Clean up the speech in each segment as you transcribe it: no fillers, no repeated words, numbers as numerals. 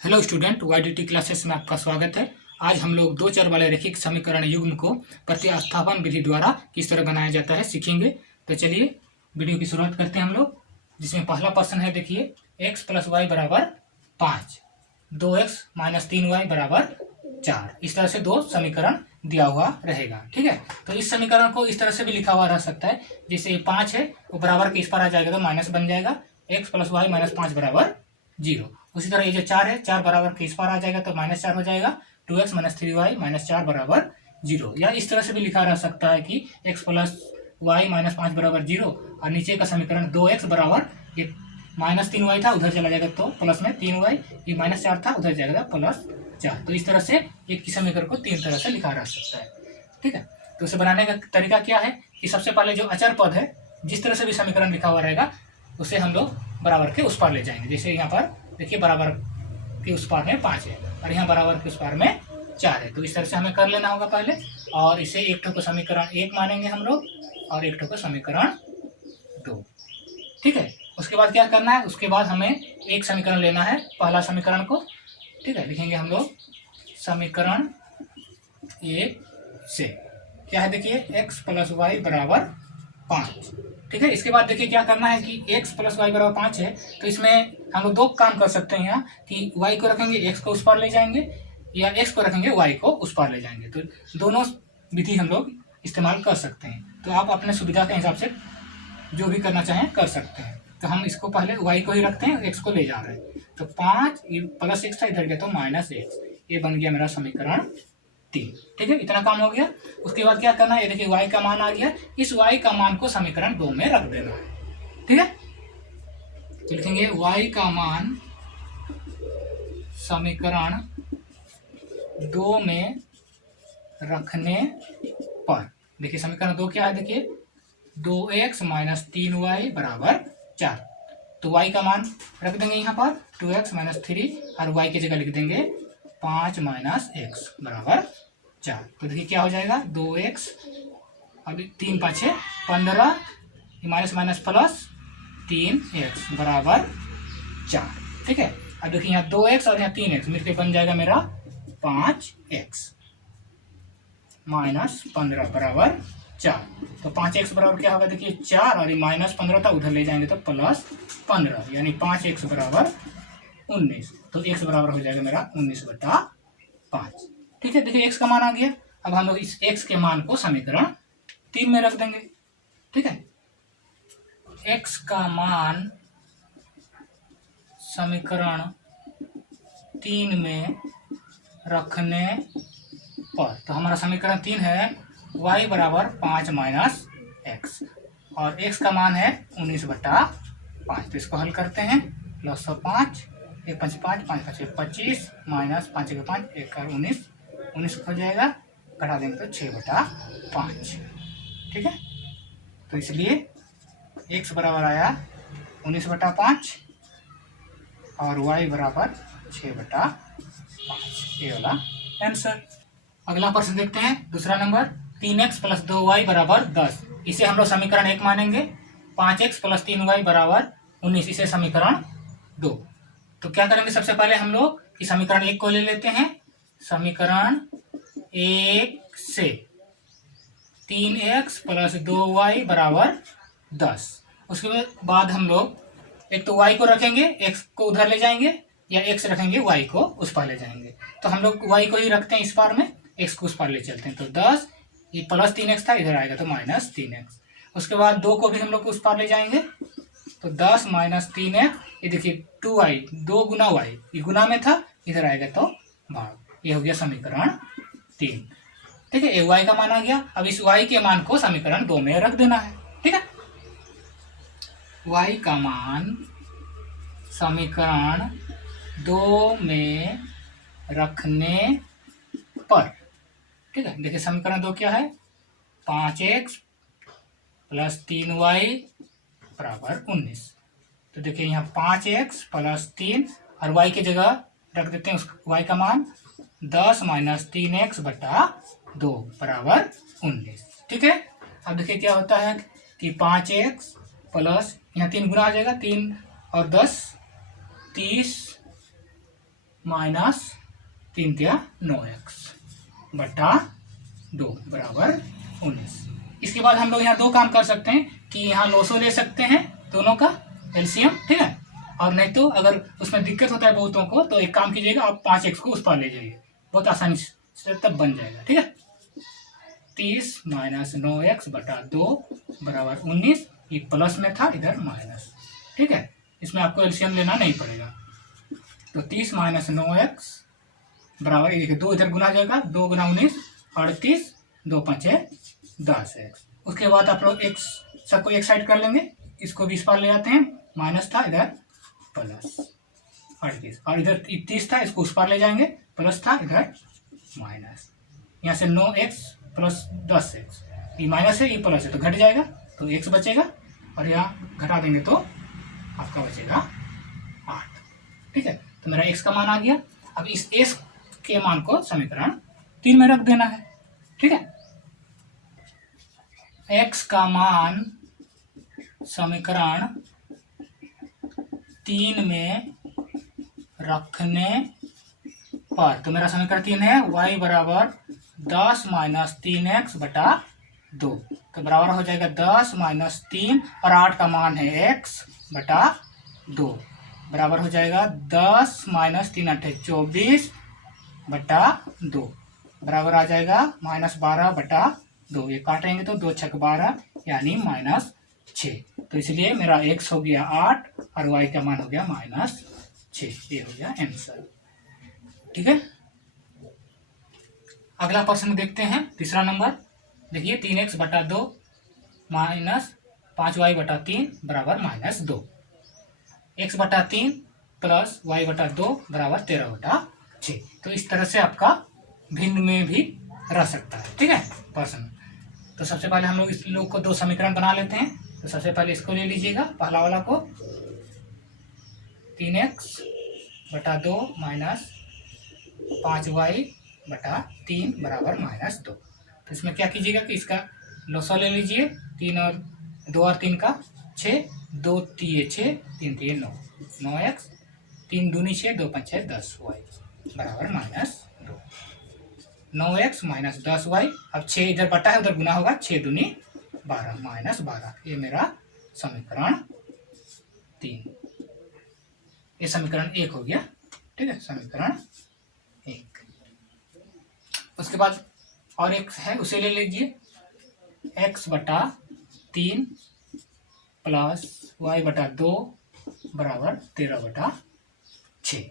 Hello student, YDT classes में आपका स्वागत है। आज हम लोग दो चर वाले रैखिक समीकरण युग्म को प्रतिस्थापन विधि द्वारा किस तरह बनाया जाता है सीखेंगे। तो चलिए वीडियो की शुरुआत करते हैं हम लोग, जिसमें पहला प्रश्न है। देखिए, x प्लस वाई बराबर 5, 2x माइनस 3y बराबर 4। इस तरह से दो समीकरण दिया हुआ रहेगा। ठीक है, तो इस समीकरण को इस तरह से भी लिखा हुआ रह सकता है, जैसे 5 है वो बराबर के इस पर आ जाएगा तो माइनस बन जाएगा, x प्लस वाई माइनस 5 बराबर 0। उसी तरह ये जो 4 है, 4 बराबर के इस पर आ जाएगा तो माइनस 4 हो जाएगा, 2x माइनस 3y माइनस 4 बराबर 0। या इस तरह से भी लिखा रह सकता है कि x प्लस वाई माइनस 5 बराबर 0 और नीचे का समीकरण 2x बराबर ये माइनस 3y था उधर चला जाएगा तो प्लस में 3y, ये माइनस 4 था उधर जाएगा प्लस 4। तो इस तरह से एक ही समीकरण को तीन तरह से लिखा रह सकता है। ठीक है, तो उसे बनाने का तरीका क्या है कि सबसे पहले जो अचर पद है, जिस तरह से भी समीकरण लिखा हुआ रहेगा उसे हम लोग बराबर के उस पार ले जाएंगे। जैसे यहाँ पर देखिए, बराबर के उस पार में 5 है और यहाँ बराबर के उस पार में 4 है, तो इस तरह से हमें कर लेना होगा पहले। और इसे एक ठो को समीकरण 1 मानेंगे हम लोग और एक ठो को समीकरण 2। ठीक है, उसके बाद क्या करना है, उसके बाद हमें एक समीकरण लेना है, पहला समीकरण को। ठीक है, लिखेंगे हम लोग समीकरण 1 से क्या है, देखिए x प्लस वाई बराबर 5। ठीक है, इसके बाद देखिए क्या करना है कि x प्लस वाई बराबर 5 है, तो इसमें हम लोग दो काम कर सकते हैं यहाँ कि y को रखेंगे x को उस पार ले जाएंगे, या x को रखेंगे y को उस पार ले जाएंगे। तो दोनों विधि हम लोग इस्तेमाल कर सकते हैं, तो आप अपने सुविधा के हिसाब से जो भी करना चाहें कर सकते हैं। तो हम इसको पहले y को ही रखते हैं, x को ले जा रहे हैं, तो 5 प्लस x था इधर गया तो माइनस x, ये बन गया मेरा समीकरण 3। ठीक है, इतना काम हो गया। उसके बाद क्या करना है, ये देखिए y का मान आ गया, इस y का मान को समीकरण 2 में रख देना है। ठीक है, तो लिखेंगे y का मान समीकरण 2 में रखने पर, देखिए समीकरण 2 क्या है, देखिए 2x माइनस 3y बराबर 4। तो y का मान रख देंगे यहाँ पर 2x माइनस 3 और y की जगह लिख देंगे 5 माइनस x बराबर 4। तो देखिए क्या हो जाएगा, 2x अभी 3 5 है 15, माइनस माइनस प्लस 3x बराबर 4। ठीक है, अब देखिए यहाँ 2x और यहाँ 3x मिलकर बन जाएगा मेरा 5x माइनस 15 बराबर 4। तो 5x बराबर क्या होगा, देखिए 4 और ये माइनस 15 था उधर ले जाएंगे तो प्लस 15, यानी 5x बराबर 19। तो x बराबर हो जाएगा मेरा 19/5। ठीक है, देखिए x का मान आ गया। अब हम लोग इस x के मान को समीकरण 3 में रख देंगे। ठीक है, x का मान समीकरण 3 में रखने पर, तो हमारा समीकरण 3 है y बराबर 5 माइनस एक्स और x का मान है 19/5। तो इसको हल करते हैं, प्लस 5 1 5 5 5 5 25 माइनस 5 1 5 1 और 19 हो जाएगा, घटा देंगे तो 6/5। ठीक है, तो इसलिए x बराबर आया 19/5 और y बराबर 6/5, ये वाला आंसर। अगला प्रश्न देखते हैं, दूसरा नंबर 3x प्लस 2y बराबर 10। इसे हम लोग समीकरण 1 मानेंगे। 5x प्लस 3y बराबर 19, इसे समीकरण 2। तो क्या करेंगे, सबसे पहले हम लोग कि समीकरण 1 को ले लेते हैं। समीकरण 1 से 3x प्लस 2y बराबर 10। उसके बाद हम लोग एक तो y को रखेंगे, x को उधर ले जाएंगे, या x रखेंगे y को उस पार ले जाएंगे। तो हम लोग y को ही रखते हैं इस पार में, x को उस पार ले चलते हैं। तो 10, ये प्लस 3x था इधर आएगा तो माइनस 3x। उसके बाद 2 को भी हम लोग उस पार ले जाएंगे, तो 10 माइनस 3x, ये देखिए 2y 2 गुना y, ये गुना में था इधर आएगा तो भाग, ये हो गया समीकरण 3। ठीक है, y का मान आ गया। अब इस y के मान को समीकरण 2 में रख देना है। ठीक है, y का मान समीकरण 2 में रखने पर, ठीक है, देखिए समीकरण 2 क्या है, 5x प्लस 3y बराबर 19। तो देखिए यहाँ 5x प्लस 3 और y की जगह रख देते हैं उस y का मान 10 माइनस 3x/2 बराबर 19। ठीक है, अब देखिए क्या होता है कि 5x प्लस यहाँ 3 गुना आ जाएगा, 3 और 10 30 माइनस 3 तिया 9x बटा 2 बराबर 19। इसके बाद हम लोग यहाँ दो काम कर सकते हैं कि यहाँ लोसो ले सकते हैं दोनों का एलसीएम, ठीक है। और नहीं तो अगर उसमें दिक्कत होता है बहुतों को तो एक काम कीजिएगा, आप 5x को उस पार ले जाइए, बहुत आसानी से तब बन जाएगा, ठीक है। 30 माइनस 9x बटा 2 बराबर 19। ये प्लस में था, इधर माइनस, ठीक है। इसमें आपको एलसीएम लेना नहीं पड़ेगा। तो 30 माइनस 9x बराबर, ये 2 इधर गुना जाएगा, 2 गुना 19 38, 2 5 10x। उसके बाद आप लोग x सबको एक साइड कर लेंगे, इसको भी इस पार ले आते हैं, माइनस था इधर प्लस 38, और इधर 30 था, इसको उस पार ले जाएंगे, प्लस था इधर माइनस। यहाँ से 9x प्लस 10x, ये माइनस है ये प्लस है तो घट जाएगा, तो x बचेगा, और यहाँ घटा देंगे तो आपका बचेगा 8, ठीक है। तो मेरा x का मान आ गया। अब इस s के मान को समीकरण 3 में रख देना है, ठीक है। x का मान समीकरण 3 में रखने पर, तो मेरा समीकरण 3 है y बराबर 10 माइनस 3x बटा 2, तो बराबर हो जाएगा 10 माइनस 3 और 8 का मान है x बटा 2, बराबर हो जाएगा 10 माइनस 3 8 24 बटा 2, बराबर आ जाएगा माइनस 12 बटा 2। ये काटेंगे तो 2 छक 12 यानी माइनस 6। तो इसलिए मेरा x हो गया 8 और y का मान हो गया माइनस 6। ये हो गया आंसर, ठीक है। अगला प्रश्न देखते हैं, तीसरा नंबर। देखिए 3x बटा 2 माइनस 5y बटा 3 बराबर माइनस 2। x बटा 3 प्लस y बटा 2 बराबर 13 बटा 6। तो इस तरह से आपका भिन्न में भी रह सकता है, ठीक है प्रश्न। तो सबसे पहले हम लोग इस लोग को दो समीकरण बना लेते हैं। तो सबसे पहले इसको ले लीजिएगा, पहला वाला को, 3x बटा 2 माइनस 5y बटा 3 बराबर माइनस 2। तो इसमें क्या कीजिएगा कि इसका लॉसा ले लीजिए, 3 और 2 और 3 का 6, 2 3 6 3 3 9, 9x, 3 दूनी 6 2 5 10y बराबर माइनस 2। 9x माइनस 10y, अब 6 इधर बटा है उधर गुना होगा, 6 दूनी 12 माइनस 12। ये मेरा समीकरण 3, ये समीकरण 1 हो गया, ठीक है, समीकरण 1। उसके बाद और एक है, उसे ले लीजिए, x बटा 3 प्लस y बटा 2 बराबर 13 बटा 6।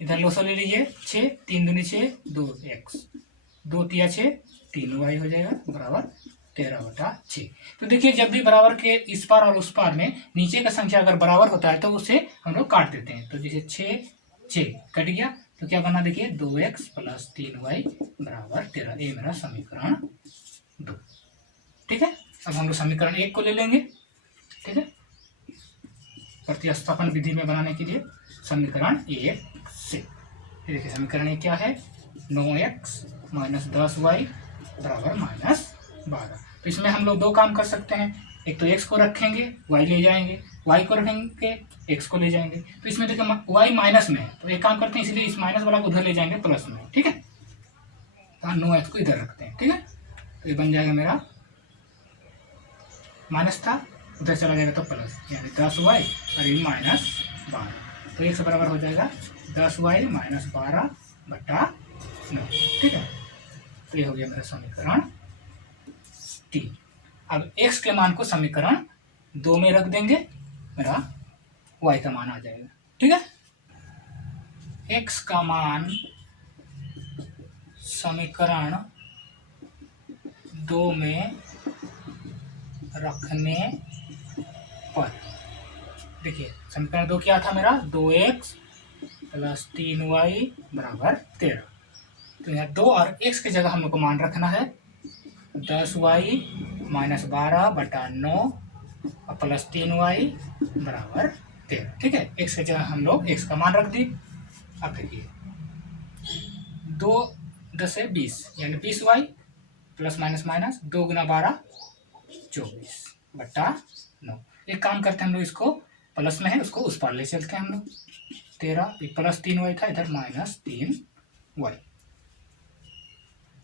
इधर लोसा ले लीजिए, 6 3 दूनी 6 2x, 2 तिया 6 3y हो जाएगा बराबर 13 बटा 6। तो देखिए जब भी बराबर के इस पार और उस पार में नीचे का संख्या अगर बराबर होता है तो उसे हम लोग काट देते हैं। तो जैसे 6 कट गया तो क्या बना, देखिए 2x प्लस 3y बराबर 13। ये मेरा समीकरण 2, ठीक है। अब हम लोग समीकरण 1 को ले लेंगे, ठीक है, प्रतिस्थापन विधि में बनाने के लिए समीकरण 1 से। देखिए समीकरण 1 क्या है, 9x माइनस 10y बराबर माइनस 12। तो इसमें हम लोग दो काम कर सकते हैं, एक तो x को रखेंगे y ले जाएंगे, y को रखेंगे x को ले जाएंगे। तो इसमें देखिए y माइनस में है तो एक काम करते हैं, इसलिए इस माइनस वाला को उधर ले जाएंगे प्लस में, ठीक है। तो 9x को इधर रखते हैं, ठीक है। तो ये बन जाएगा मेरा, माइनस था उधर चला जाएगा तो प्लस, यानी 10y और ये माइनस 12। तो 1 से बराबर हो जाएगा 10y माइनस 12 बटा 9, ठीक है। तो ये हो गया मेरा समीकरण 3। अब x के मान को समीकरण 2 में रख देंगे, मेरा y का मान आ जाएगा, ठीक है। x का मान समीकरण 2 में रखने पर, देखिए समीकरण 2 क्या था मेरा, 2x प्लस 3y बराबर 13। तो यहाँ 2 और x की जगह हम लोग को मान रखना है 10y माइनस 12 बटा 9 और प्लस 3y बराबर 13, ठीक है। x की जगह हम लोग x का मान रख दी। अब देखिए 2 10 है 20 यानी 20y प्लस माइनस माइनस 2 गुना 12 24 बटा 9। एक काम करते हैं हम लोग, इसको प्लस में है उसको उस पार ले चलते हैं हम लोग, 13, प्लस 3y था, इधर माइनस 3y।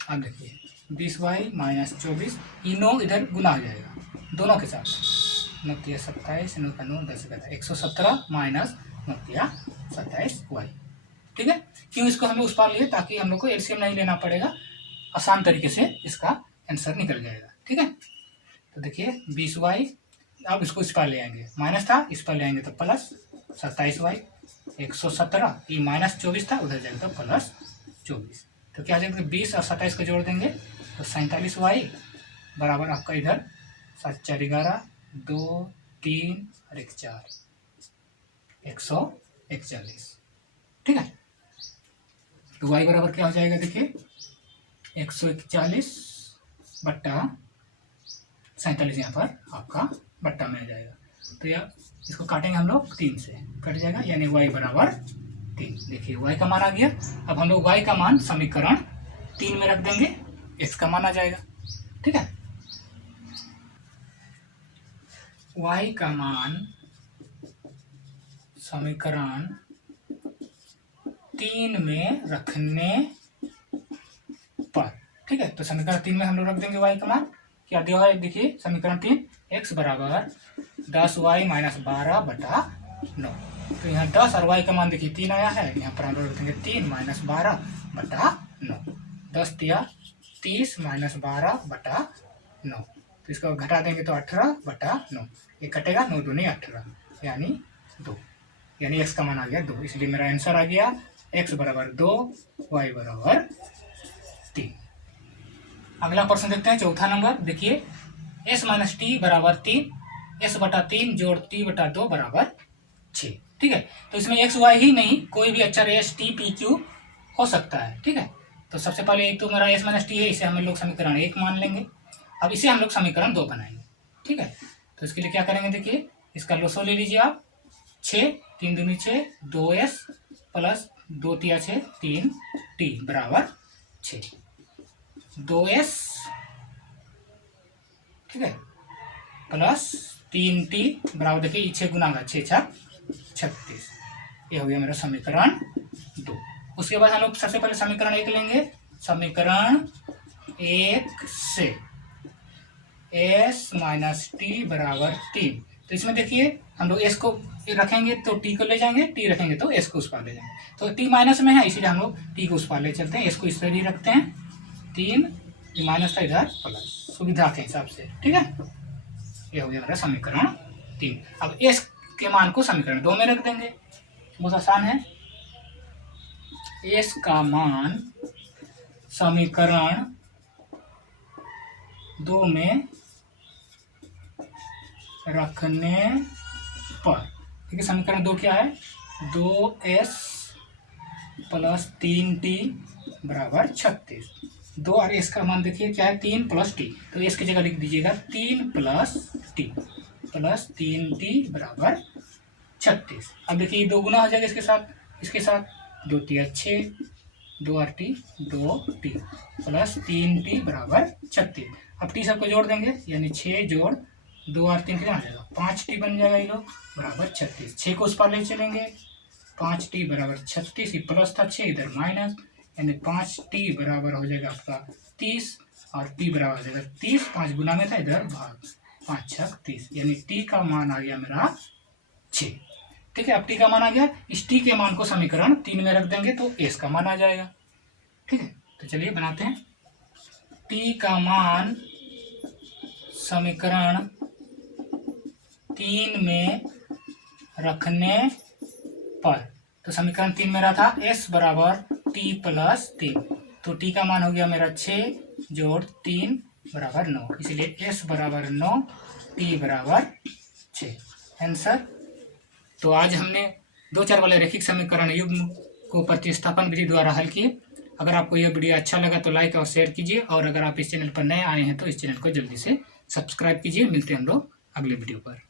अब देखिए 20y माइनस 24, ये 9 इधर गुना हो जाएगा दोनों के साथ, 9 तिया 27, 9 का 9 10 का 117 माइनस 9 तिया 27y। ठीक है, क्यों इसको हमने उस पार लिए, ताकि हम लोग को एलसीएम नहीं लेना पड़ेगा, आसान तरीके से इसका आंसर निकल जाएगा। ठीक है, तो देखिए 20y, अब इसको इस पार ले आएंगे, माइनस था इस पार ले आएंगे तो प्लस 27y, 117, ये माइनस 24 था उधर जाएगा तो प्लस 24। तो क्या जाएगा, 20 और 27 को जोड़ देंगे तो 47y बराबर आपका इधर 7 4 11, 2 3 और 1 4, 141। ठीक है, तो y बराबर क्या हो जाएगा, देखिए 141 बट्टा 47, यहाँ पर आपका बट्टा में आ जाएगा। तो यह इसको काटेंगे हम लोग 3 से, कट जाएगा, यानी y बराबर 3। देखिए y का मान आ गया। अब हम लोग y का मान समीकरण 3 में रख देंगे, x का मान आ जाएगा। ठीक है, y का मान समीकरण 3 में रखने पर, ठीक है, तो समीकरण 3 में हम लोग रख देंगे y का मान। क्या दिया है, देखिए समीकरण 3, x बराबर 10y माइनस 12 बटा 9। तो यहाँ 10 और y का मान देखिए 3 आया है, यहाँ पर हम लोग रख देंगे 3 माइनस 12 बटा 9, 10 तिया 30 माइनस 12 बटा 9, तो इसको घटा देंगे तो 18 बटा 9, ये कटेगा, 9 दूनी 18 यानी 2, यानी x का मान आ गया 2, इसलिए मेरा आंसर आ गया x बराबर 2, y बराबर 3। अगला प्रश्न देखते हैं, चौथा नंबर। देखिए s माइनस टी बराबर 3, s बटा 3 जोड़ t बटा 2 बराबर 6। ठीक है, तो इसमें x y ही नहीं, कोई भी अक्षर s t p q हो सकता है। ठीक है, तो सबसे पहले एक तो मेरा s माइनस टी है, इसे हम लोग समीकरण 1 मान लेंगे। अब इसे हम लोग समीकरण 2 बनाएंगे। ठीक है, तो इसके लिए क्या करेंगे, देखिए इसका लोसो ले लीजिए आप, 6 3 दूनी 6, 2s प्लस 2 तिया 6, 3 t बराबर 6, 2s, ठीक है, प्लस 3t बराबर, देखिए 6 गुना का 6 6 36, ये हो गया मेरा समीकरण 2। उसके बाद हम लोग सबसे पहले समीकरण 1 लेंगे। समीकरण 1 से s माइनस टी बराबर 3, तो इसमें देखिए हम लोग s को रखेंगे तो t को ले जाएंगे, t रखेंगे तो s को उस पार ले जाएंगे, तो t माइनस में है इसीलिए हम लोग t को उस पार ले चलते हैं, s को इस तरह ही रखते हैं, 3 माइनस का इधर प्लस, सुविधा के हिसाब से। ठीक है, ये हो गया मेरा समीकरण 3। अब s के मान को समीकरण 2 में रख देंगे, बहुत आसान है। s का मान समीकरण 2 में रखने पर, ठीक है, समीकरण 2 क्या है, 2s प्लस 3t बराबर 36। 2 और s का मान देखिए क्या है, 3 प्लस t, तो s की जगह लिख दीजिएगा 3 प्लस t प्लस 3t बराबर 36। अब देखिए 2 गुना हो जाएगा इसके साथ 2 तिया 6, 2 और t 2t प्लस 3t बराबर 36। अब t सबको जोड़ देंगे, यानी 6 जोड़ 2 और 3 कितना आ जाएगा, 5t बन जाएगा, ये लोग बराबर 36। 6 को उस पार ले चलेंगे, 5t बराबर 36, ये प्लस था 6 इधर माइनस, यानी 5t बराबर हो जाएगा आपका 30 और t बराबर हो जाएगा 30, 5 गुना में था इधर भाग, 5 6 30, यानी t का मान आ गया मेरा 6। ठीक है, अब t का मान आ गया, इस t के मान को समीकरण 3 में रख देंगे तो s का मान आ जाएगा। ठीक है, तो चलिए बनाते हैं। t का मान समीकरण 3 में रखने पर, तो समीकरण 3 मेरा था s बराबर t प्लस 3, तो t का मान हो गया मेरा 6 जोड़ 3 बराबर 9, इसलिए s बराबर 9, t बराबर 6, आंसर। तो आज हमने 2 चर वाले रैखिक समीकरण युग्म को प्रतिस्थापन विधि द्वारा हल किए। अगर आपको यह वीडियो अच्छा लगा तो लाइक और शेयर कीजिए, और अगर आप इस चैनल पर नए आए हैं तो इस चैनल को जल्दी से सब्सक्राइब कीजिए। मिलते हैं हम लोग अगले वीडियो पर।